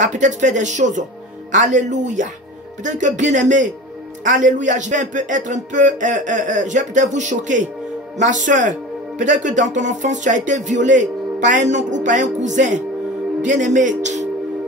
t'a peut-être fait des choses. Alléluia. Peut-être que bien-aimé, alléluia, je vais je vais peut-être vous choquer. Ma soeur, peut-être que dans ton enfance, tu as été violée par un oncle ou par un cousin. Bien-aimé,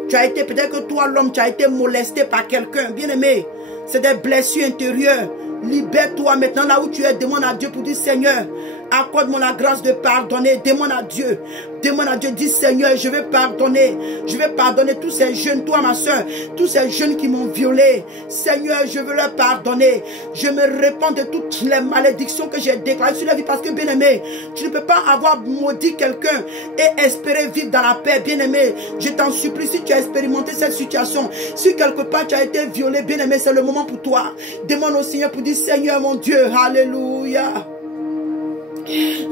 tu as été, peut-être que toi, l'homme, tu as été molesté par quelqu'un. Bien-aimé, c'est des blessures intérieures. Libère-toi maintenant là où tu es. Demande à Dieu pour dire, Seigneur, accorde-moi la grâce de pardonner. Demande à Dieu. Demande à Dieu, dis Seigneur, je vais pardonner. Je vais pardonner tous ces jeunes, toi ma soeur, tous ces jeunes qui m'ont violé. Seigneur, je veux leur pardonner. Je me répands de toutes les malédictions que j'ai déclarées sur la vie. Parce que bien aimé, tu ne peux pas avoir maudit quelqu'un et espérer vivre dans la paix. Bien aimé, je t'en supplie, si tu as expérimenté cette situation, si quelque part tu as été violé, bien aimé, c'est le moment pour toi. Demande au Seigneur pour dire, Seigneur mon Dieu, alléluia.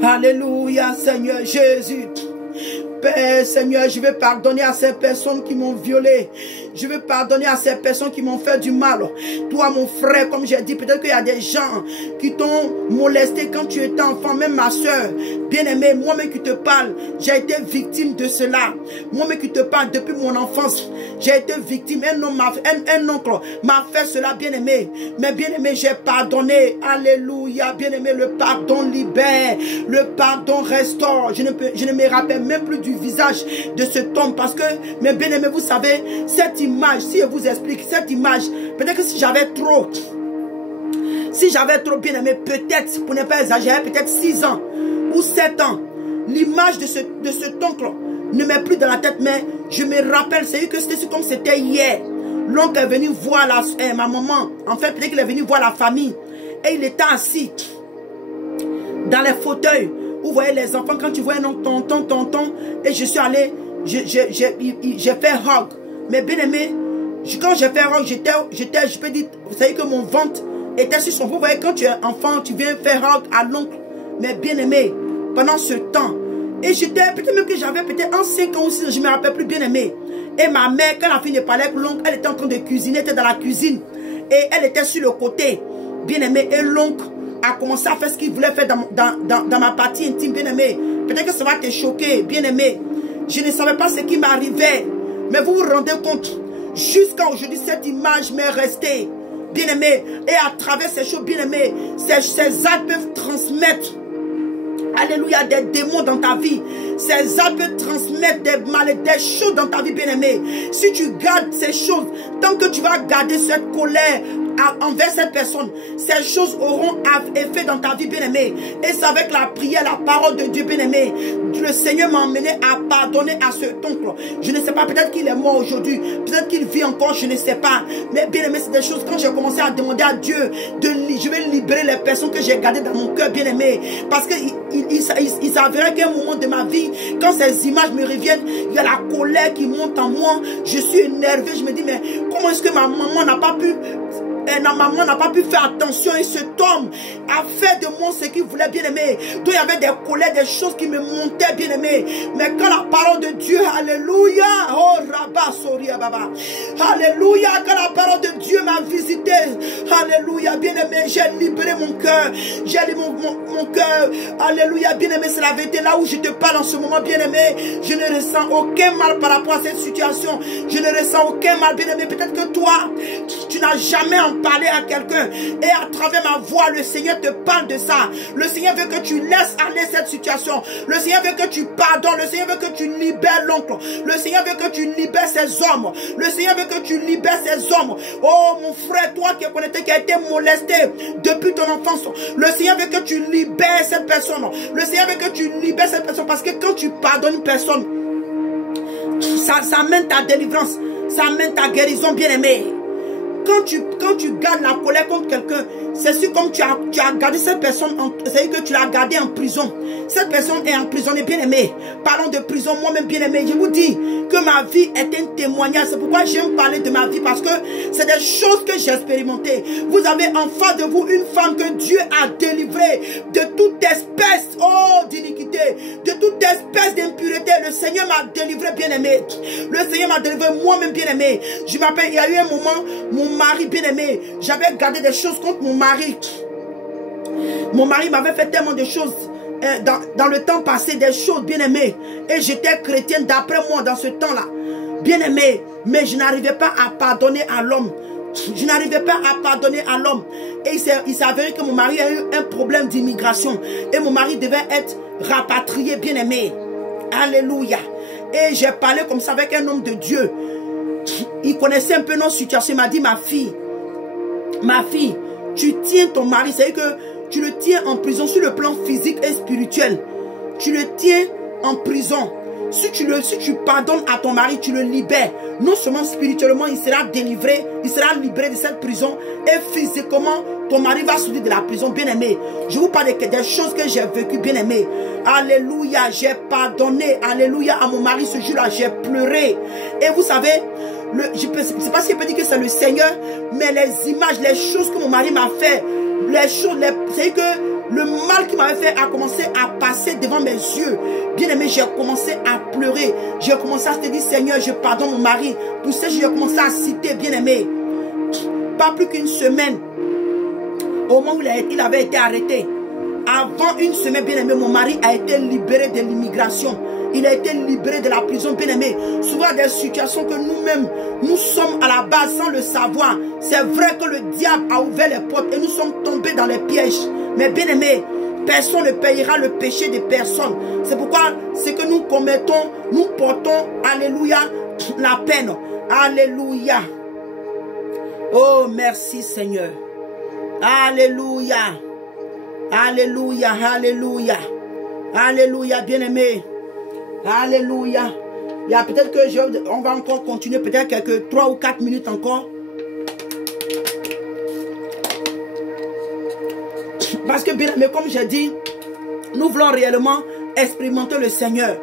Alléluia, Seigneur Jésus. Père, Seigneur, je vais pardonner à ces personnes qui m'ont violé. Je vais pardonner à ces personnes qui m'ont fait du mal. Toi, mon frère, comme j'ai dit, peut-être qu'il y a des gens qui t'ont molesté quand tu étais enfant, même ma soeur. Bien-aimé, moi-même qui te parle, j'ai été victime de cela. Moi-même qui te parle depuis mon enfance, j'ai été victime. Un oncle m'a fait cela, bien-aimé. Mais bien-aimé, j'ai pardonné. Alléluia, bien-aimé, le pardon libère. Le pardon restaure. Je ne me rappelle même plus du visage de cet homme parce que, mes bien-aimés, vous savez, cette image, si je vous explique, cette image, peut-être que si j'avais trop bien-aimé, peut-être, pour ne pas exagérer, peut-être 6 ans ou 7 ans, l'image de cet oncle ne m'est plus dans la tête, mais je me rappelle, c'est que c'était comme c'était hier. L'oncle est venu voir ma maman, en fait, peut-être qu'il est venu voir la famille, et il était assis dans les fauteuils. Vous voyez les enfants, quand tu vois un oncle, tonton, et je suis allé, j'ai fait hug. Mais bien aimé, quand j'ai fait hug, je peux dire, vous savez que mon ventre était sur son. Vous voyez, quand tu es enfant, tu viens faire hug à l'oncle. Mais bien aimé, pendant ce temps, et j'étais, peut-être même que j'avais peut-être en 5 ans aussi, je ne me rappelle plus, bien aimé. Et ma mère, quand la fille de parler avec l'oncle, elle était en train de cuisiner, elle était dans la cuisine. Et elle était sur le côté, bien aimé, et l'oncle a commencé à faire ce qu'il voulait faire dans ma partie intime, bien-aimé. Peut-être que ça va te choquer, bien-aimé. Je ne savais pas ce qui m'arrivait. Mais vous vous rendez compte, jusqu'à aujourd'hui, cette image m'est restée, bien-aimé. Et à travers ces choses, bien-aimé, ces actes peuvent transmettre, alléluia, des démons dans ta vie. Ces actes peuvent transmettre des choses dans ta vie, bien-aimé. Si tu gardes ces choses, tant que tu vas garder cette colère envers cette personne, ces choses auront effet dans ta vie, bien-aimé. Et c'est avec la prière, la parole de Dieu, bien-aimé. Le Seigneur m'a emmené à pardonner à ce oncle. Je ne sais pas, peut-être qu'il est mort aujourd'hui, peut-être qu'il vit encore, je ne sais pas. Mais bien-aimé, c'est des choses, quand j'ai commencé à demander à Dieu, je vais libérer les personnes que j'ai gardées dans mon cœur, bien-aimé. Parce qu'il s'avérait qu'à un moment de ma vie, quand ces images me reviennent, il y a la colère qui monte en moi. Je suis énervé, je me dis, mais comment est-ce que ma maman n'a pas pu... ma maman n'a pas pu faire attention et cet homme a fait de moi ce qu'il voulait, bien aimé. Donc il y avait des colères, des choses qui me montaient, bien aimé. Mais quand la parole de Dieu, alléluia, oh Rabba Soria Baba, alléluia, quand la parole de Dieu m'a visité, alléluia, bien aimé, j'ai libéré mon cœur, j'ai libéré mon cœur, alléluia, bien aimé, c'est la vérité. Là où je te parle en ce moment, bien aimé, je ne ressens aucun mal par rapport à cette situation. Je ne ressens aucun mal, bien aimé. Peut-être que toi, tu n'as jamais parler à quelqu'un et à travers ma voix le Seigneur te parle de ça. Le Seigneur veut que tu laisses aller cette situation. Le Seigneur veut que tu pardonnes. Le Seigneur veut que tu libères l'oncle. Le Seigneur veut que tu libères ces hommes. Le Seigneur veut que tu libères ces hommes. Oh mon frère, toi qui es connecté, qui a été molesté depuis ton enfance, le Seigneur veut que tu libères cette personne. Le Seigneur veut que tu libères cette personne, parce que quand tu pardonnes une personne, ça amène ta délivrance, ça amène ta guérison, bien aimé. Quand tu gardes la colère contre quelqu'un, c'est sûr comme tu as gardé cette personne, c'est-à-dire que tu l'as gardée en prison. Cette personne est emprisonnée, bien aimée. Parlons de prison, moi-même bien aimé. Je vous dis que ma vie est un témoignage. C'est pourquoi j'aime parler de ma vie, parce que c'est des choses que j'ai expérimentées. Vous avez en face de vous une femme que Dieu a délivrée de toute espèce, oh, d'iniquité, de toute espèce d'impureté. Le Seigneur m'a délivré, bien aimé. Le Seigneur m'a délivré moi-même, bien aimé. Je m'appelle, il y a eu un moment, mon mari, bien aimé, j'avais gardé des choses contre mon mari. Mon mari m'avait fait tellement de choses dans le temps passé, des choses, bien aimées. Et j'étais chrétienne d'après moi dans ce temps-là. Bien-aimé, mais je n'arrivais pas à pardonner à l'homme. Je n'arrivais pas à pardonner à l'homme. Et il s'est avéré que mon mari a eu un problème d'immigration. Et mon mari devait être rapatrié, bien-aimé. Alléluia. Et j'ai parlé comme ça avec un homme de Dieu. Il connaissait un peu notre situation. Il m'a dit, ma fille, tu tiens ton mari. C'est-à-dire que tu le tiens en prison sur le plan physique et spirituel. Tu le tiens en prison. Si tu pardonnes à ton mari, tu le libères. Non seulement spirituellement, il sera délivré, il sera libéré de cette prison. Et physiquement, ton mari va sortir de la prison, bien-aimé. Je vous parle des choses que j'ai vécues, bien-aimé. Alléluia, j'ai pardonné, alléluia, à mon mari ce jour-là, j'ai pleuré. Et vous savez, je ne sais pas si je peux dire que c'est le Seigneur, mais les images, les choses que mon mari m'a fait, c'est que le mal qu'il m'avait fait a commencé à passer devant mes yeux. Bien-aimé, j'ai commencé à pleurer. J'ai commencé à se dire, Seigneur, je pardonne mon mari. Pour ça, j'ai commencé à citer, bien-aimé. Pas plus qu'une semaine, au moment où il avait été arrêté. Avant une semaine, bien-aimé, mon mari a été libéré de l'immigration. Il a été libéré de la prison, bien-aimé. Souvent des situations que nous-mêmes, nous sommes à la base sans le savoir. C'est vrai que le diable a ouvert les portes et nous sommes tombés dans les pièges. Mais bien-aimé, personne ne payera le péché de personne. C'est pourquoi ce que nous commettons, nous portons, alléluia, la peine. Alléluia. Oh, merci Seigneur. Alléluia. Alléluia, alléluia. Alléluia, bien-aimé. Alléluia. Il y a peut-être que on va encore continuer, peut-être quelques 3 ou 4 minutes encore. Parce que, bien aimé, comme j'ai dit, nous voulons réellement expérimenter le Seigneur.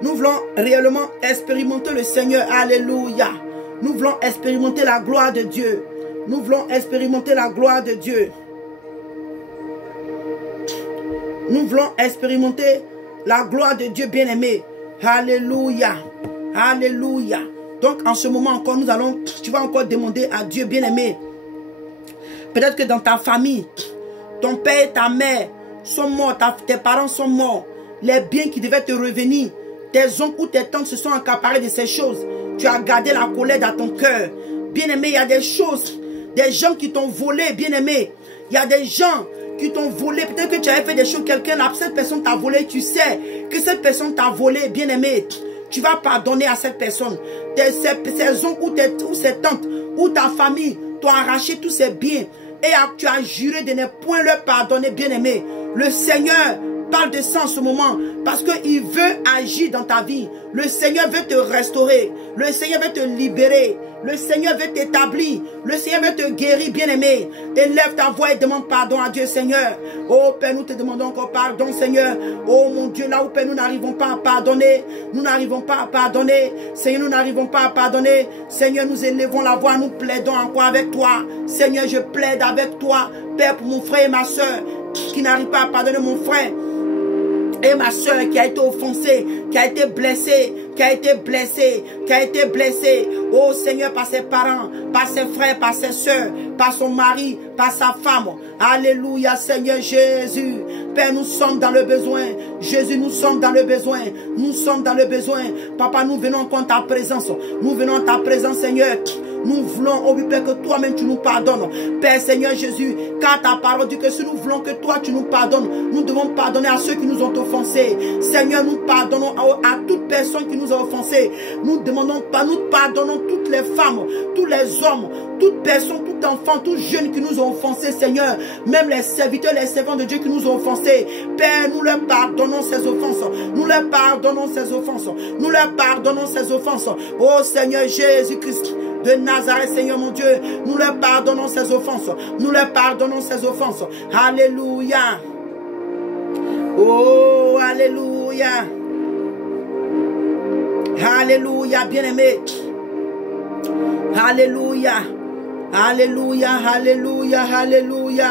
Nous voulons réellement expérimenter le Seigneur. Alléluia. Nous voulons expérimenter la gloire de Dieu. Nous voulons expérimenter la gloire de Dieu. Nous voulons expérimenter la gloire de Dieu, bien-aimé. Alléluia. Alléluia. Donc, en ce moment encore, tu vas encore demander à Dieu, bien-aimé. Peut-être que dans ta famille, ton père et ta mère sont morts, tes parents sont morts. Les biens qui devaient te revenir, tes oncles ou tes tantes se sont accaparés de ces choses. Tu as gardé la colère dans ton cœur. Bien-aimé, il y a des choses, des gens qui t'ont volé, bien-aimé. Il y a des gens qui t'ont volé. Peut-être que tu avais fait des choses, quelqu'un là, cette personne t'a volé, tu sais que cette personne t'a volé, bien-aimé. Tu vas pardonner à cette personne. Ses oncles ou ses tantes ou ta famille t'ont arraché tous ces biens. Et tu as juré de ne point leur pardonner, bien-aimé. Le Seigneur parle de ça en ce moment parce qu'il veut agir dans ta vie. Le Seigneur veut te restaurer. Le Seigneur veut te libérer. Le Seigneur veut t'établir. Le Seigneur veut te guérir, bien-aimé. Élève ta voix et demande pardon à Dieu, Seigneur. Oh Père, nous te demandons encore pardon, Seigneur. Oh mon Dieu, là où Père, nous n'arrivons pas à pardonner. Nous n'arrivons pas à pardonner. Seigneur, nous n'arrivons pas à pardonner. Seigneur, nous élevons la voix, nous plaidons encore avec toi. Seigneur, je plaide avec toi, Père, pour mon frère et ma soeur qui n'arrivent pas à pardonner mon frère et ma soeur qui a été offensée, qui a été blessée, qui a été blessée, qui a été blessée. Oh Seigneur, par ses parents, par ses frères, par ses soeurs, par son mari, par sa femme. Alléluia, Seigneur Jésus. Père, nous sommes dans le besoin. Jésus, nous sommes dans le besoin. Nous sommes dans le besoin. Papa, nous venons contre ta présence. Nous venons à ta présence, Seigneur. Nous voulons, oh oui, Père, que toi-même tu nous pardonnes. Père Seigneur Jésus, car ta parole dit que si nous voulons que toi tu nous pardonnes, nous devons pardonner à ceux qui nous ont offensés. Seigneur, nous pardonnons à toute personne qui nous a offensés. Nous pardonnons toutes les femmes, tous les hommes, toute personne, tout enfant, tout jeune qui nous ont offensés, Seigneur. Même les serviteurs, les servants de Dieu qui nous ont offensés. Père, nous leur pardonnons ces offenses. Nous leur pardonnons ces offenses. Nous leur pardonnons ces offenses. Oh Seigneur Jésus-Christ de Nazareth, Seigneur mon Dieu, nous leur pardonnons ces offenses. Nous leur pardonnons ces offenses. Alléluia. Oh, alléluia. Alléluia, bien-aimé. Alléluia. Alléluia, alléluia, alléluia.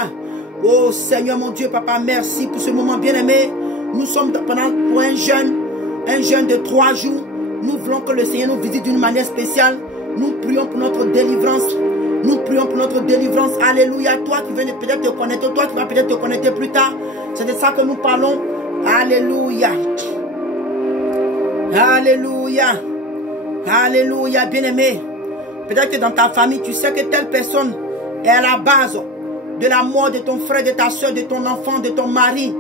Oh Seigneur mon Dieu, Papa, merci pour ce moment, bien-aimé. Nous sommes pour un jeûne de 3 jours. Nous voulons que le Seigneur nous visite d'une manière spéciale. Nous prions pour notre délivrance. Nous prions pour notre délivrance. Alléluia. Toi qui viens peut-être te connecter, toi qui vas peut-être te connecter plus tard. C'est de ça que nous parlons. Alléluia. Alléluia. Alléluia, bien-aimé. Peut-être que dans ta famille, tu sais que telle personne est à la base de la mort de ton frère, de ta soeur, de ton enfant, de ton mari.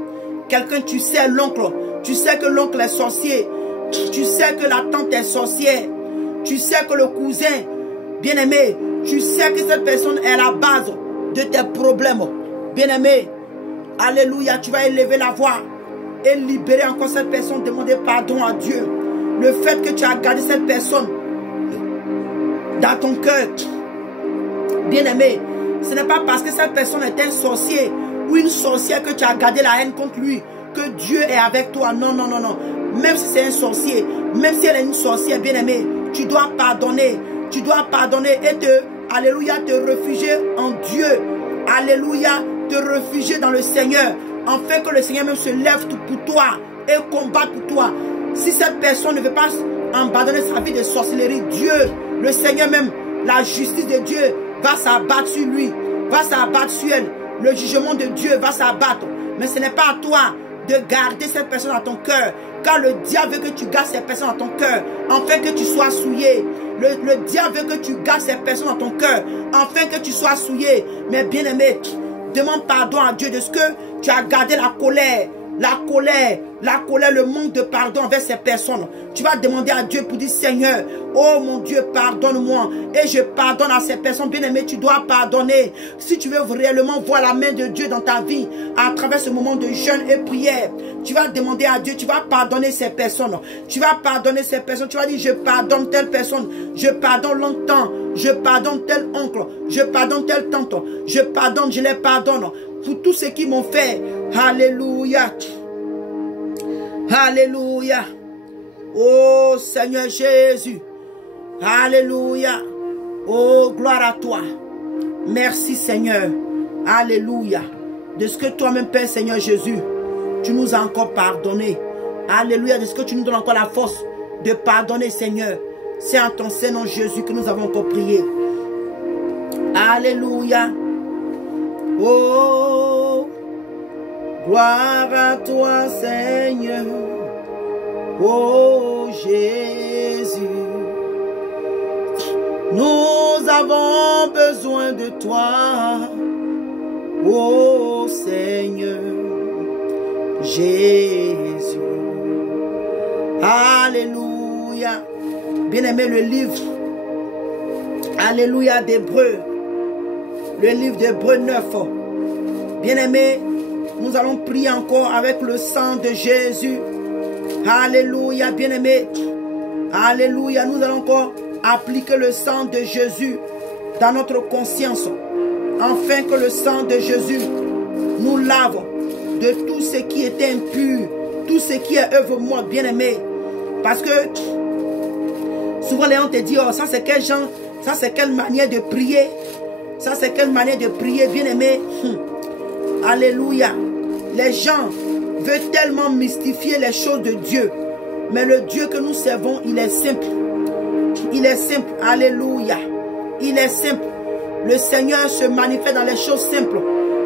Quelqu'un, tu sais, l'oncle. Tu sais que l'oncle est sorcier. Tu sais que la tante est sorcière. Tu sais que le cousin, bien-aimé, tu sais que cette personne est à la base de tes problèmes. Bien-aimé, alléluia, tu vas élever la voix et libérer encore cette personne, demander pardon à Dieu. Le fait que tu as gardé cette personne dans ton cœur, bien-aimé, ce n'est pas parce que cette personne est un sorcier ou une sorcière que tu as gardé la haine contre lui, que Dieu est avec toi. Non, non, non, non. Même si c'est un sorcier, même si elle est une sorcière, bien-aimé, tu dois pardonner. Tu dois pardonner et alléluia, te réfugier en Dieu. Alléluia, te réfugier dans le Seigneur, afin que le Seigneur même se lève pour toi et combatte pour toi. Si cette personne ne veut pas abandonner sa vie de sorcellerie, Dieu, le Seigneur même, la justice de Dieu va s'abattre sur lui, va s'abattre sur elle. Le jugement de Dieu va s'abattre. Mais ce n'est pas à toi de garder cette personne dans ton cœur, car le diable veut que tu gardes cette personne dans ton cœur, afin que tu sois souillé. Le diable veut que tu gardes cette personne dans ton cœur, afin que tu sois souillé. Mais bien aimé, demande pardon à Dieu de ce que tu as gardé la colère, le manque de pardon envers ces personnes. Tu vas demander à Dieu pour dire, Seigneur, oh mon Dieu, pardonne-moi. Et je pardonne à ces personnes. Bien aimé, tu dois pardonner. Si tu veux réellement voir la main de Dieu dans ta vie, à travers ce moment de jeûne et prière, tu vas demander à Dieu, tu vas pardonner ces personnes. Tu vas pardonner ces personnes. Tu vas dire, je pardonne telle personne. Je pardonne longtemps. Je pardonne tel oncle. Je pardonne telle tante. Je pardonne, je les pardonne. Pour tous ceux qui m'ont fait. Alléluia. Alléluia. Oh Seigneur Jésus. Alléluia. Oh gloire à toi. Merci Seigneur. Alléluia. De ce que toi-même Père Seigneur Jésus, tu nous as encore pardonné. Alléluia. De ce que tu nous donnes encore la force de pardonner Seigneur. C'est en ton Saint-Nom Jésus que nous avons encore prié. Alléluia. Oh, gloire à toi Seigneur. Oh Jésus. Nous avons besoin de toi. Oh Seigneur. Jésus. Alléluia. Bien-aimé, le livre, alléluia, d'Hébreux, le livre d'Hébreux 9. Bien-aimé, nous allons prier encore avec le sang de Jésus. Alléluia, bien-aimé. Alléluia, nous allons encore appliquer le sang de Jésus dans notre conscience, afin que le sang de Jésus nous lave de tout ce qui est impur, tout ce qui est œuvre morte, bien-aimé. Parce que souvent les gens te disent, oh, ça c'est quel genre, ça c'est quelle manière de prier, ça c'est quelle manière de prier, bien-aimé. Alléluia. Les gens veulent tellement mystifier les choses de Dieu, mais le Dieu que nous servons, il est simple. Il est simple. Alléluia. Il est simple. Le Seigneur se manifeste dans les choses simples.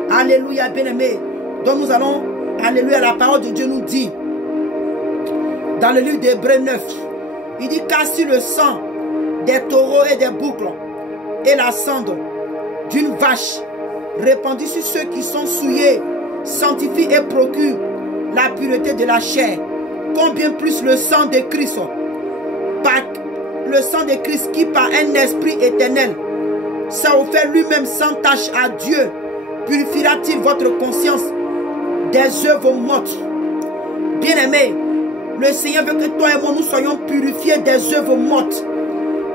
Alléluia, bien-aimé. Donc nous allons, alléluia, la parole de Dieu nous dit, dans le livre d'Hébreux 9, il dit, car si le sang des taureaux et des boucles et la cendre d'une vache répandue sur ceux qui sont souillés sanctifie et procure la pureté de la chair, combien plus le sang de Christ, le sang de Christ qui par un esprit éternel s'est offert lui-même sans tache à Dieu, purifiera-t-il votre conscience des œuvres mortes. Bien-aimé, le Seigneur veut que toi et moi nous soyons purifiés des œuvres mortes,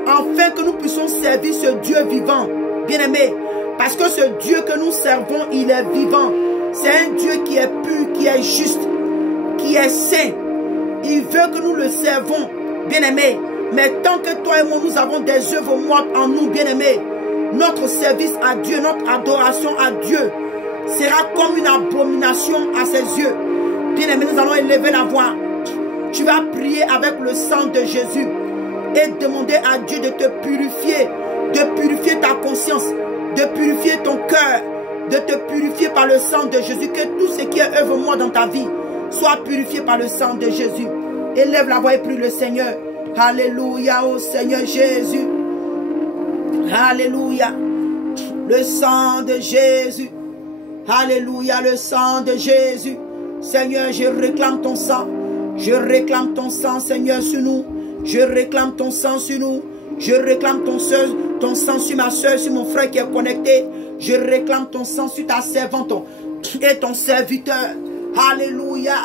afin que nous puissions servir ce Dieu vivant. Bien-aimé, parce que ce Dieu que nous servons, il est vivant. C'est un Dieu qui est pur, qui est juste, qui est saint. Il veut que nous le servons, bien-aimé. Mais tant que toi et moi, nous avons des œuvres mortes en nous, bien-aimé, notre service à Dieu, notre adoration à Dieu sera comme une abomination à ses yeux. Bien-aimé, nous allons élever la voix. Tu vas prier avec le sang de Jésus et demander à Dieu de te purifier ta conscience, de purifier ton cœur, de te purifier par le sang de Jésus, que tout ce qui est œuvre moi dans ta vie soit purifié par le sang de Jésus. Élève la voix et prie le Seigneur. Alléluia, oh Seigneur Jésus. Alléluia. Le sang de Jésus. Alléluia, le sang de Jésus. Seigneur, je réclame ton sang. Je réclame ton sang, Seigneur, sur nous. Je réclame ton sang sur nous. Je réclame ton sang sur ma soeur, sur mon frère qui est connecté. Je réclame ton sang sur ta servante et ton serviteur. Alléluia.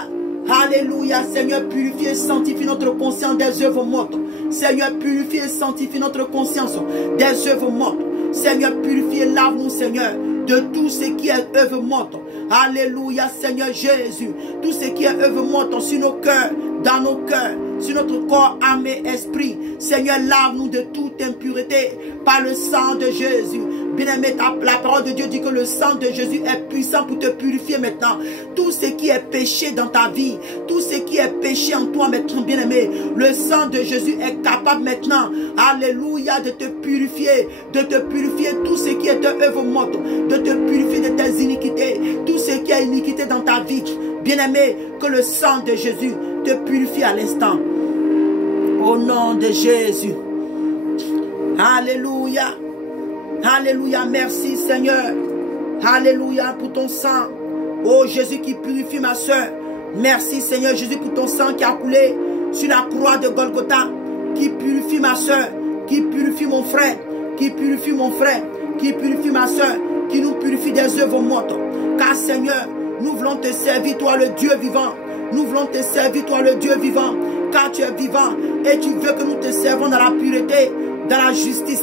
Alléluia. Seigneur, purifie et sanctifie notre conscience des œuvres mortes. Seigneur, purifie et sanctifie notre conscience des œuvres mortes. Seigneur, purifie et lave-nous, Seigneur, de tout ce qui est œuvre morte. Alléluia, Seigneur Jésus. Tout ce qui est œuvre morte sur nos cœurs, dans nos cœurs, sur notre corps, âme et esprit. Seigneur, lave-nous de toute impureté par le sang de Jésus. Bien-aimé, la parole de Dieu dit que le sang de Jésus est puissant pour te purifier maintenant. Tout ce qui est péché dans ta vie, tout ce qui est péché en toi maintenant, bien-aimé, le sang de Jésus est capable maintenant, alléluia, de te purifier tout ce qui est œuvre morte, de te purifier de tes iniquités, tout ce qui est iniquité dans ta vie. Bien-aimé, que le sang de Jésus te purifie à l'instant. Au nom de Jésus. Alléluia. Alléluia, merci Seigneur. Alléluia pour ton sang. Oh Jésus qui purifie ma soeur. Merci Seigneur Jésus pour ton sang qui a coulé sur la croix de Golgotha. Qui purifie ma soeur, qui purifie mon frère, qui purifie mon frère, qui purifie ma soeur, qui nous purifie des œuvres mortes. Car Seigneur, nous voulons te servir toi le Dieu vivant. Nous voulons te servir toi le Dieu vivant. Car tu es vivant et tu veux que nous te servons dans la pureté, dans la justice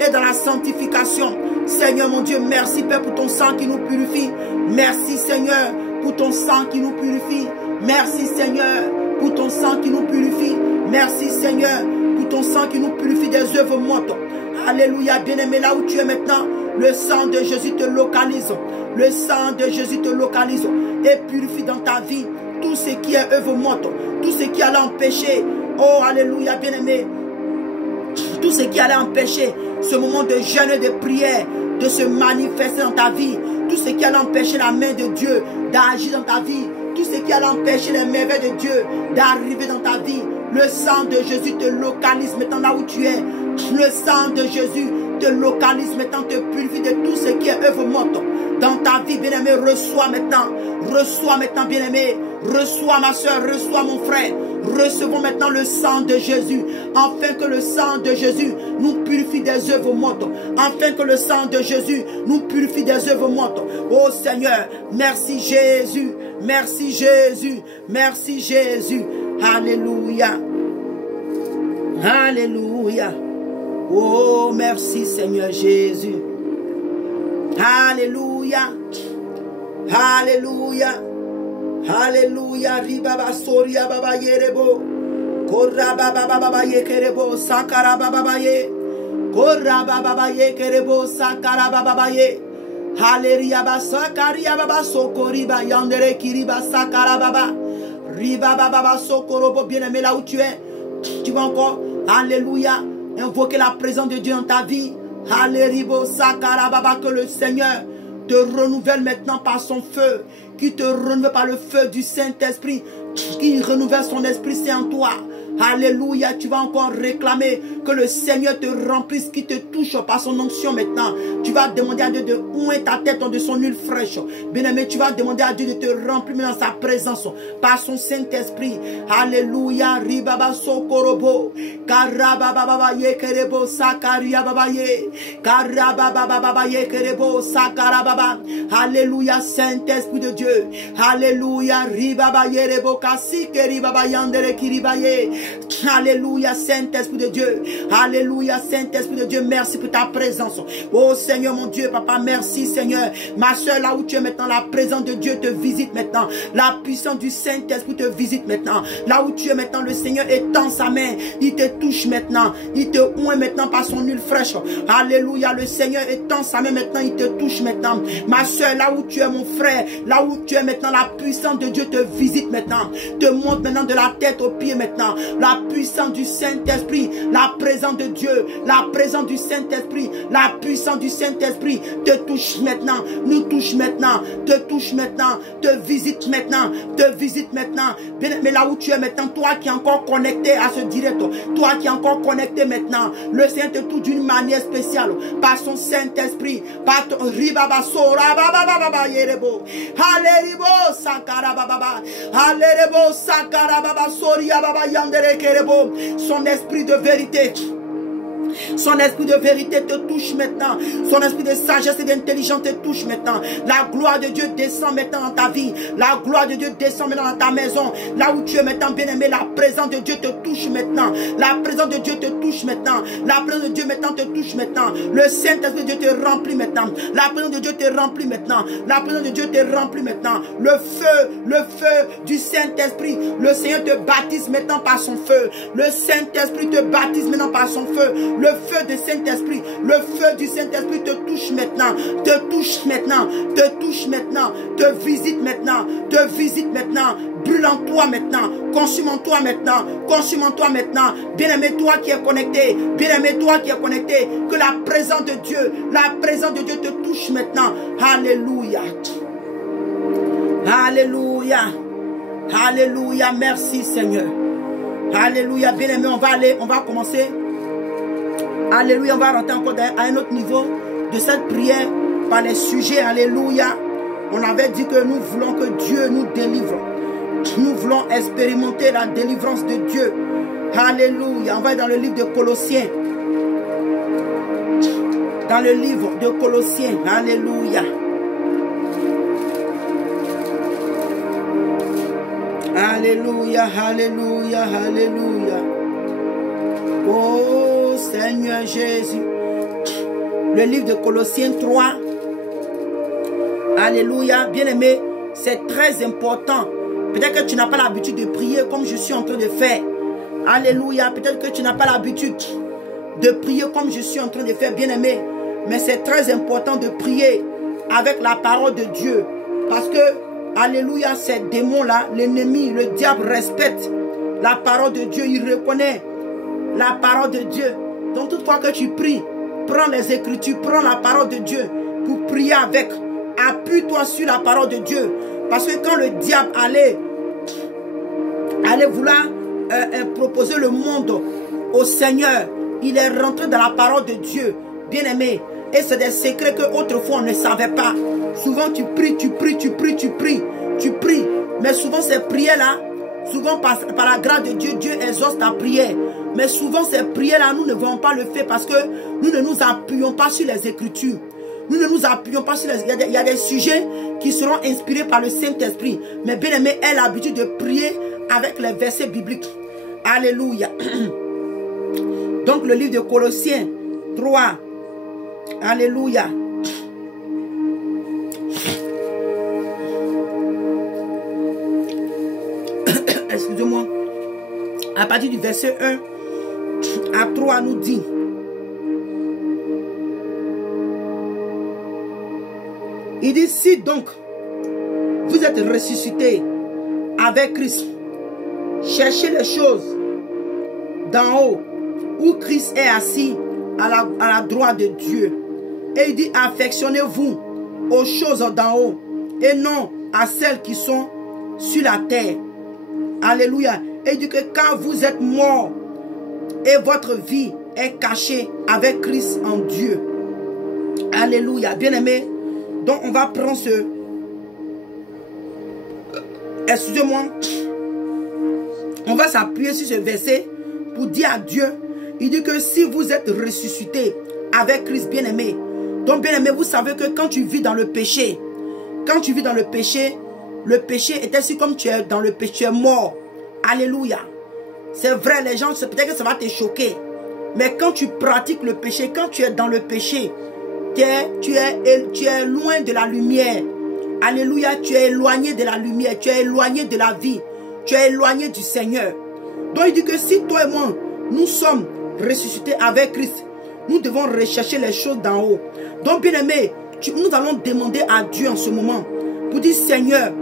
et dans la sanctification. Seigneur mon Dieu, merci Père pour ton sang qui nous purifie. Merci Seigneur pour ton sang qui nous purifie. Merci Seigneur pour ton sang qui nous purifie. Merci Seigneur pour ton sang qui nous purifie des œuvres mortes. Alléluia, bien-aimé, là où tu es maintenant, le sang de Jésus te localise. Le sang de Jésus te localise et purifie dans ta vie tout ce qui est œuvre morte, tout ce qui allait empêcher. Oh, alléluia, bien-aimé. Tout ce qui allait empêcher ce moment de jeûne et de prière de se manifester dans ta vie. Tout ce qui allait empêcher la main de Dieu d'agir dans ta vie. Tout ce qui allait empêcher les merveilles de Dieu d'arriver dans ta vie. Le sang de Jésus te localise maintenant là où tu es. Le sang de Jésus te localise maintenant, te purifie de tout ce qui est œuvre morte dans ta vie, bien-aimé. Reçois maintenant, bien-aimé. Reçois ma soeur, reçois mon frère. Recevons maintenant le sang de Jésus, afin que le sang de Jésus nous purifie des œuvres mortes, afin que le sang de Jésus nous purifie des œuvres mortes. Oh Seigneur, merci Jésus, merci Jésus, merci Jésus. Alléluia, alléluia. Oh merci Seigneur Jésus. Alléluia, alléluia. Alléluia, ribaba soria baba yerebo, korra baba baba yekerebo, sakara baba ye, korra baba yekerebo, sakara baba ye, haleria ba sakaria baba sokoriba yandere kiriba sakara baba, riba baba sokorobo. Bien-aimé, là où tu es, tu vas encore, alléluia, invoquer la présence de Dieu dans ta vie. Aléribo sakara baba, que le Seigneur te renouvelle maintenant par son feu, qui te renouvelle par le feu du Saint-Esprit, qui renouvelle son esprit, c'est en toi. Alléluia, tu vas encore réclamer que le Seigneur te remplisse, qui te touche par son onction maintenant. Tu vas demander à Dieu de oindre ta tête de son huile fraîche. Bien-aimé, tu vas demander à Dieu de te remplir dans sa présence, par son Saint-Esprit. Alléluia, ribaba sokorobo, karababa yekerebo, sakaria babaye, karababa yekerebo, sakarababa. Alléluia, Saint-Esprit de Dieu. Alléluia, ribaba yerebo, kasikeri baba yandere kiribaye. Alléluia, Saint-Esprit de Dieu. Alléluia, Saint-Esprit de Dieu. Merci pour ta présence. Oh Seigneur mon Dieu, Papa, merci Seigneur. Ma soeur, là où tu es maintenant, la présence de Dieu te visite maintenant. La puissance du Saint-Esprit te visite maintenant. Là où tu es maintenant, le Seigneur étend sa main. Il te touche maintenant. Il te oint maintenant par son huile fraîche. Alléluia, le Seigneur étend sa main maintenant. Il te touche maintenant. Ma soeur, là où tu es mon frère, là où tu es maintenant, la puissance de Dieu te visite maintenant. Te monte maintenant de la tête aux pieds maintenant. la puissance du Saint-Esprit, la présence de Dieu, la présence du Saint-Esprit, la puissance du Saint-Esprit te touche maintenant, nous touche maintenant, te touche maintenant, te visite maintenant, te visite maintenant. Mais là où tu es maintenant, toi qui es encore connecté à ce direct, toi qui es encore connecté maintenant, le Seigneur te touche d'une manière spéciale, par son Saint-Esprit, par ton ribaba sora baba baba yerebo, aleribo sakara baba, aleribo sakara baba soria baba yandere kerebo, son esprit de vérité. Son esprit de vérité te touche maintenant. Son esprit de sagesse et d'intelligence te touche maintenant. La gloire de Dieu descend maintenant dans ta vie. La gloire de Dieu descend maintenant dans ta maison. Là où tu es maintenant, bien-aimé, la présence de Dieu te touche maintenant. La présence de Dieu te touche maintenant. La présence de Dieu maintenant te touche maintenant. Le Saint-Esprit de Dieu te remplit maintenant. La présence de Dieu te remplit maintenant. La présence de Dieu te remplit maintenant. Le feu du Saint-Esprit. Le Seigneur te baptise maintenant par son feu. Le Saint-Esprit te baptise maintenant par son feu. Le feu du Saint-Esprit, le feu du Saint-Esprit te touche maintenant, te touche maintenant, te touche maintenant, te visite maintenant, te visite maintenant, brûle en toi maintenant, consume en toi maintenant, consume en toi maintenant. Bien-aimé toi qui es connecté, bien-aimé toi qui es connecté, que la présence de Dieu te touche maintenant. Alléluia. Alléluia. Alléluia. Merci Seigneur. Alléluia. Bien-aimé, on va commencer. Alléluia, on va rentrer encore à un autre niveau de cette prière par les sujets. Alléluia. On avait dit que nous voulons que Dieu nous délivre. Nous voulons expérimenter la délivrance de Dieu. Alléluia. On va dans le livre de Colossiens. Dans le livre de Colossiens. Alléluia. Alléluia, alléluia, alléluia. Oh Seigneur Jésus. Le livre de Colossiens 3. Alléluia. Bien-aimé, c'est très important. Peut-être que tu n'as pas l'habitude de prier comme je suis en train de faire. Alléluia. Peut-être que tu n'as pas l'habitude de prier comme je suis en train de faire, bien-aimé. Mais c'est très important de prier avec la parole de Dieu. Parce que, alléluia, ces démons-là, l'ennemi, le diable respecte la parole de Dieu. Il reconnaît la parole de Dieu. Donc, toutefois que tu pries, prends les Écritures, prends la parole de Dieu pour prier avec. Appuie-toi sur la parole de Dieu. Parce que quand le diable allait vouloir proposer le monde au Seigneur, il est rentré dans la parole de Dieu, bien-aimé. Et c'est des secrets que autrefois on ne savait pas. Souvent tu pries, tu pries, tu pries, tu pries, tu pries. Mais souvent ces prières-là, souvent par la grâce de Dieu, Dieu exauce ta prière. Mais souvent ces prières-là, nous ne voulons pas le faire parce que nous ne nous appuyons pas sur les Écritures. Nous ne nous appuyons pas sur les... Il y a des sujets qui seront inspirés par le Saint-Esprit. Mais bien-aimé, aie l'habitude de prier avec les versets bibliques. Alléluia. Donc le livre de Colossiens 3. Alléluia. Excusez-moi. À partir du verset 1 à 3 nous dit. Il dit, si donc vous êtes ressuscités avec Christ, cherchez les choses d'en haut, où Christ est assis à la droite de Dieu. Et il dit, affectionnez-vous aux choses d'en haut, et non à celles qui sont sur la terre. Alléluia. Et il dit que quand vous êtes morts, et votre vie est cachée avec Christ en Dieu. Alléluia. Bien-aimé, donc on va prendre ce... Excusez-moi. On va s'appuyer sur ce verset pour dire à Dieu. Il dit que si vous êtes ressuscité avec Christ, bien-aimé. Donc bien-aimé, vous savez que quand tu vis dans le péché, quand tu vis dans le péché est ainsi comme tu es dans le péché, tu es mort. Alléluia. C'est vrai, les gens, peut-être que ça va te choquer. Mais quand tu pratiques le péché, quand tu es dans le péché, tu es loin de la lumière. Alléluia, tu es éloigné de la lumière, tu es éloigné de la vie, tu es éloigné du Seigneur. Donc il dit que si toi et moi, nous sommes ressuscités avec Christ, nous devons rechercher les choses d'en haut. Donc bien aimé, nous allons demander à Dieu en ce moment, pour dire Seigneur,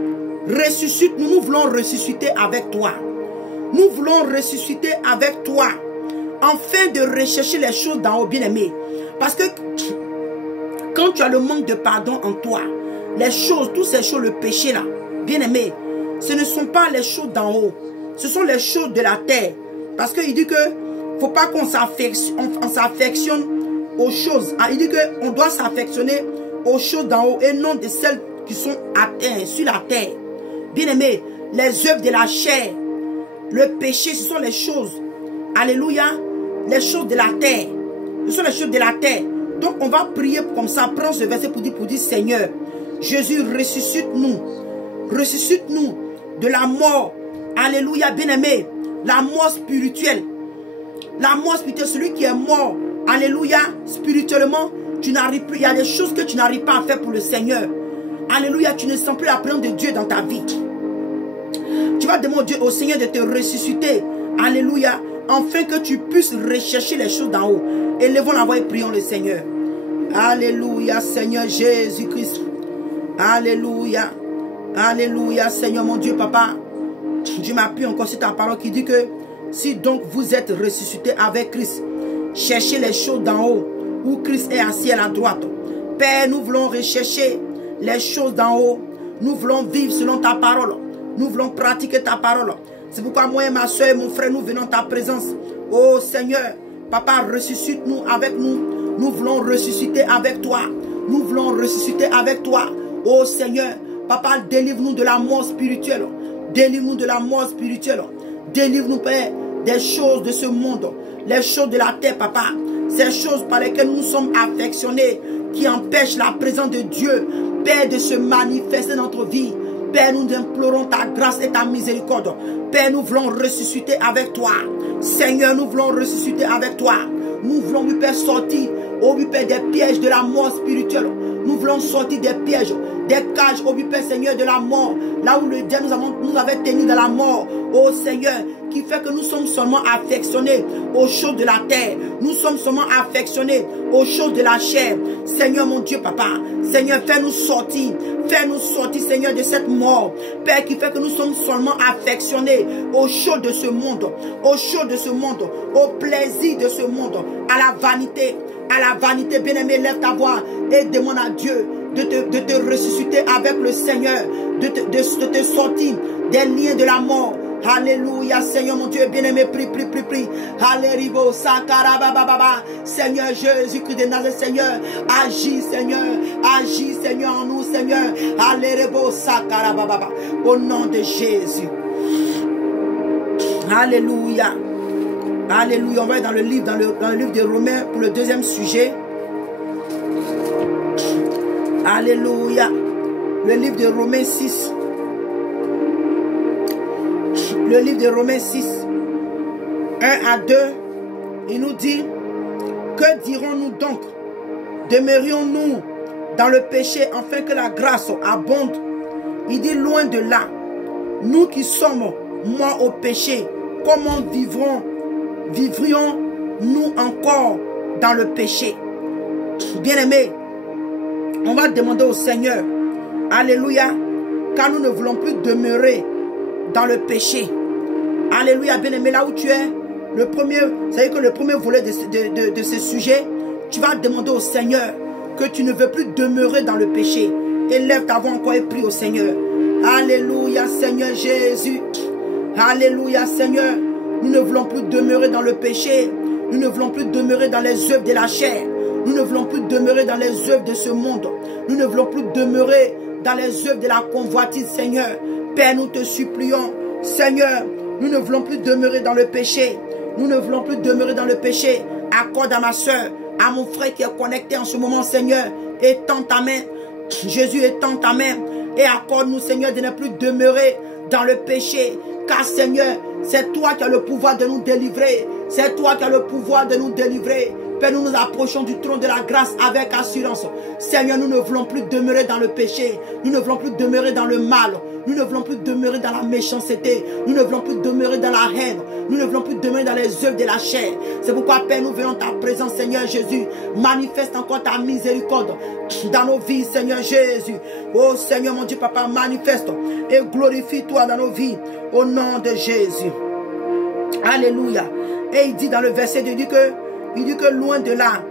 ressuscite-nous, nous voulons ressusciter avec toi. nous voulons ressusciter avec toi, afin de rechercher les choses d'en haut, bien-aimé. Parce que quand tu as le manque de pardon en toi, les choses, toutes ces choses, le péché là, bien-aimé, ce ne sont pas les choses d'en haut, ce sont les choses de la terre. Parce qu'il dit que faut pas qu'on s'affectionne aux choses. Il dit qu'on doit s'affectionner aux choses d'en haut et non de celles qui sont à terre, sur la terre. Bien-aimé, les œuvres de la chair, le péché, ce sont les choses, alléluia, les choses de la terre. Ce sont les choses de la terre. Donc on va prier comme ça, prendre ce verset pour dire Seigneur, Jésus, ressuscite-nous de la mort. Alléluia, bien-aimé, la mort spirituelle. La mort spirituelle, celui qui est mort, alléluia, spirituellement, tu n'arrives plus. Il y a des choses que tu n'arrives pas à faire pour le Seigneur. Alléluia, tu ne sens plus la présence de Dieu dans ta vie. Tu vas demander au Seigneur de te ressusciter. Alléluia, afin que tu puisses rechercher les choses d'en haut. Élevons la voix et prions le Seigneur. Alléluia, Seigneur Jésus-Christ. Alléluia. Alléluia, Seigneur mon Dieu, Papa. Je m'appuie encore sur ta parole qui dit que si donc vous êtes ressuscité avec Christ, cherchez les choses d'en haut, où Christ est assis à la droite. Père, nous voulons rechercher les choses d'en haut. Nous voulons vivre selon ta parole. Nous voulons pratiquer ta parole. C'est pourquoi moi et ma soeur et mon frère, nous venons à ta présence. Oh Seigneur, Papa, ressuscite-nous avec nous. Nous voulons ressusciter avec toi. Nous voulons ressusciter avec toi. Oh Seigneur, Papa, délivre-nous de la mort spirituelle. Délivre-nous de la mort spirituelle. Délivre-nous, Père, des choses de ce monde. Les choses de la terre, Papa. Ces choses par lesquelles nous sommes affectionnés, qui empêchent la présence de Dieu, Père, de se manifester dans notre vie. Père, nous implorons ta grâce et ta miséricorde. Père, nous voulons ressusciter avec toi. Seigneur, nous voulons ressusciter avec toi. Nous voulons, oui, Père, sortir, oh oui, Père, des pièges de la mort spirituelle. Nous voulons sortir des pièges, des cages, oh oui, Père, Seigneur, de la mort. Là où le diable nous avait tenus dans la mort. Oh Seigneur, qui fait que nous sommes seulement affectionnés aux choses de la terre. Nous sommes seulement affectionnés aux choses de la chair. Seigneur mon Dieu, Papa. Seigneur, fais-nous sortir. Fais-nous sortir, Seigneur, de cette mort. Père, qui fait que nous sommes seulement affectionnés aux choses de ce monde. Aux choses de ce monde. Au plaisir de ce monde. À la vanité. À la vanité. Bien-aimé, lève ta voix et demande à Dieu de te ressusciter avec le Seigneur. De te sortir des liens de la mort. Alléluia, Seigneur mon Dieu, bien-aimé, prie. Alléluia, sakarabababa. Seigneur Jésus-Christ de Nazareth, Seigneur, agis, Seigneur, en nous, Seigneur. Alléluia, sakarabababa. Au nom de Jésus. Alléluia. Alléluia. On va dans le livre, dans le livre de Romains pour le deuxième sujet. Alléluia. Le livre de Romains 6. Le livre de Romains 6, 1 à 2, il nous dit, que dirons-nous donc? Demeurions-nous dans le péché afin que la grâce abonde? Il dit, loin de là, nous qui sommes morts au péché, comment vivrions-nous encore dans le péché? Bien-aimés, on va demander au Seigneur, alléluia, car nous ne voulons plus demeurer dans le péché. Alléluia, bien-aimé, là où tu es, c'est-à-dire que le premier volet de ce sujet, tu vas demander au Seigneur que tu ne veux plus demeurer dans le péché. Élève ta voix encore et prie au Seigneur. Alléluia, Seigneur Jésus. Alléluia, Seigneur. Nous ne voulons plus demeurer dans le péché. Nous ne voulons plus demeurer dans les œuvres de la chair. Nous ne voulons plus demeurer dans les œuvres de ce monde. Nous ne voulons plus demeurer dans les œuvres de la convoitise, Seigneur. Père, nous te supplions, Seigneur, nous ne voulons plus demeurer dans le péché. Nous ne voulons plus demeurer dans le péché. Accorde à ma soeur, à mon frère qui est connecté en ce moment, Seigneur, étends ta main. Jésus, étends ta main et accorde-nous, Seigneur, de ne plus demeurer dans le péché. Car, Seigneur, c'est toi qui as le pouvoir de nous délivrer. C'est toi qui as le pouvoir de nous délivrer. Père, nous nous approchons du trône de la grâce avec assurance. Seigneur, nous ne voulons plus demeurer dans le péché. Nous ne voulons plus demeurer dans le mal. Nous ne voulons plus demeurer dans la méchanceté. Nous ne voulons plus demeurer dans la haine. Nous ne voulons plus demeurer dans les œuvres de la chair. C'est pourquoi, Père, nous venons ta présence, Seigneur Jésus. Manifeste encore ta miséricorde dans nos vies, Seigneur Jésus. Oh Seigneur, mon Dieu, Papa, manifeste et glorifie-toi dans nos vies. Au nom de Jésus. Alléluia. Et il dit dans le verset, il dit que loin de là,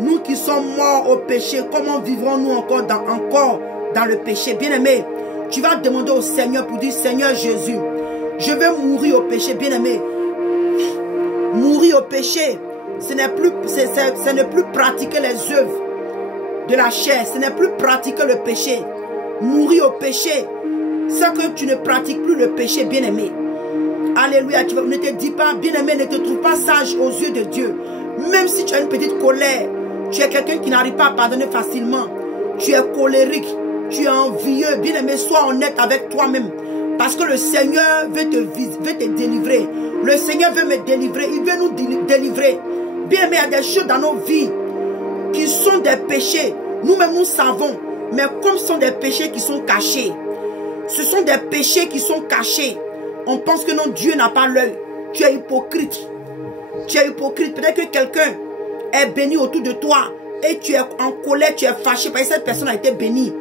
nous qui sommes morts au péché, comment vivrons-nous encore dans le péché? Bien-aimé, tu vas demander au Seigneur pour dire, Seigneur Jésus, je veux mourir au péché. Bien-aimé, mourir au péché, ce n'est plus pratiquer les œuvres de la chair, ce n'est plus pratiquer le péché. Mourir au péché, c'est que tu ne pratiques plus le péché, bien-aimé. Alléluia, ne te dis pas, bien-aimé, ne te trouve pas sage aux yeux de Dieu. Même si tu as une petite colère, tu es quelqu'un qui n'arrive pas à pardonner facilement, tu es colérique, tu es envieux, bien-aimé, sois honnête avec toi-même. Parce que le Seigneur veut te délivrer. Le Seigneur veut me délivrer, il veut nous délivrer. Bien-aimé, il y a des choses dans nos vies qui sont des péchés. Nous-mêmes, nous savons, mais comme ce sont des péchés qui sont cachés, ce sont des péchés qui sont cachés. On pense que non, Dieu n'a pas l'œil. Tu es hypocrite. Tu es hypocrite. Peut-être que quelqu'un est béni autour de toi et tu es en colère, tu es fâché parce que cette personne a été bénie.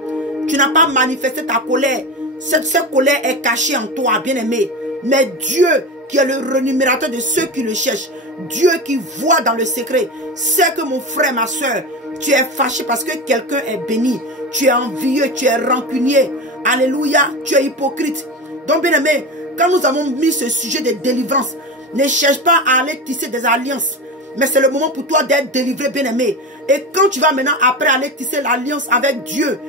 Tu n'as pas manifesté ta colère. Cette colère est cachée en toi, bien-aimé. Mais Dieu, qui est le rémunérateur de ceux qui le cherchent, Dieu qui voit dans le secret, sait que mon frère, ma soeur, tu es fâché parce que quelqu'un est béni. Tu es envieux, tu es rancunier. Alléluia, tu es hypocrite. Donc, bien-aimé, quand nous avons mis ce sujet de délivrance, ne cherche pas à aller tisser des alliances. Mais c'est le moment pour toi d'être délivré, bien-aimé. Et quand tu vas maintenant, après, aller tisser l'alliance avec Dieu,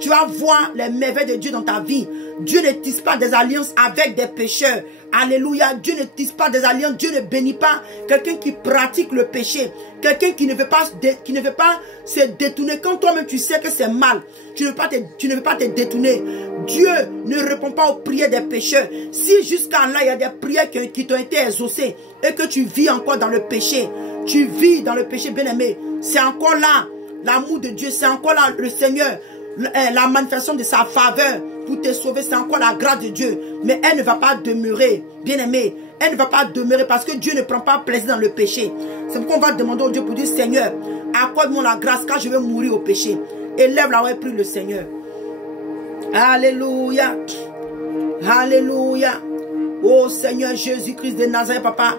tu vas voir les merveilles de Dieu dans ta vie. Dieu ne tisse pas des alliances avec des pécheurs. Alléluia. Dieu ne tisse pas des alliances. Dieu ne bénit pas quelqu'un qui pratique le péché. Quelqu'un qui ne veut pas se détourner. Quand toi-même tu sais que c'est mal, tu ne veux pas te détourner. Dieu ne répond pas aux prières des pécheurs. Si jusqu'à là, il y a des prières qui t'ont été exaucées et que tu vis encore dans le péché, tu vis dans le péché, bien-aimé, c'est encore là l'amour de Dieu, c'est encore là le Seigneur, la manifestation de sa faveur pour te sauver, c'est encore la grâce de Dieu. Mais elle ne va pas demeurer, bien-aimé. Elle ne va pas demeurer parce que Dieu ne prend pas plaisir dans le péché. C'est pourquoi on va demander au Dieu pour dire, Seigneur, accorde-moi la grâce car je vais mourir au péché. Élève la voix et prie le Seigneur. Alléluia. Alléluia. Oh Seigneur Jésus-Christ de Nazareth, papa,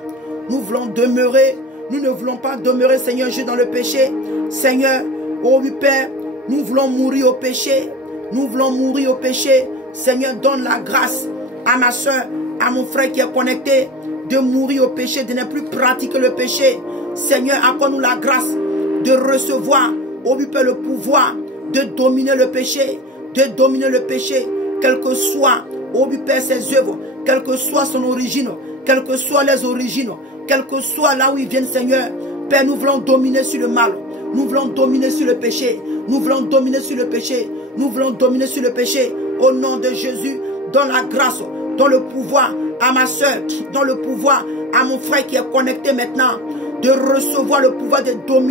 nous voulons demeurer. Nous ne voulons pas demeurer, Seigneur Jésus, dans le péché. Seigneur, oh oui Père, nous voulons mourir au péché. Nous voulons mourir au péché. Seigneur, donne la grâce à ma soeur, à mon frère qui est connecté, de mourir au péché, de ne plus pratiquer le péché. Seigneur, accorde-nous la grâce de recevoir, oh oui Père, le pouvoir de dominer le péché. De dominer le péché, quel que soit, oh oui Père, ses œuvres, quelle que soit son origine, quelles que soient les origines, quel que soit là où ils viennent, Seigneur. Père, nous voulons dominer sur le mal. Nous voulons dominer sur le péché. Nous voulons dominer sur le péché. Nous voulons dominer sur le péché. Au nom de Jésus, donne la grâce, donne le pouvoir à ma soeur, donne le pouvoir à mon frère qui est connecté maintenant, de recevoir le pouvoir de dominer.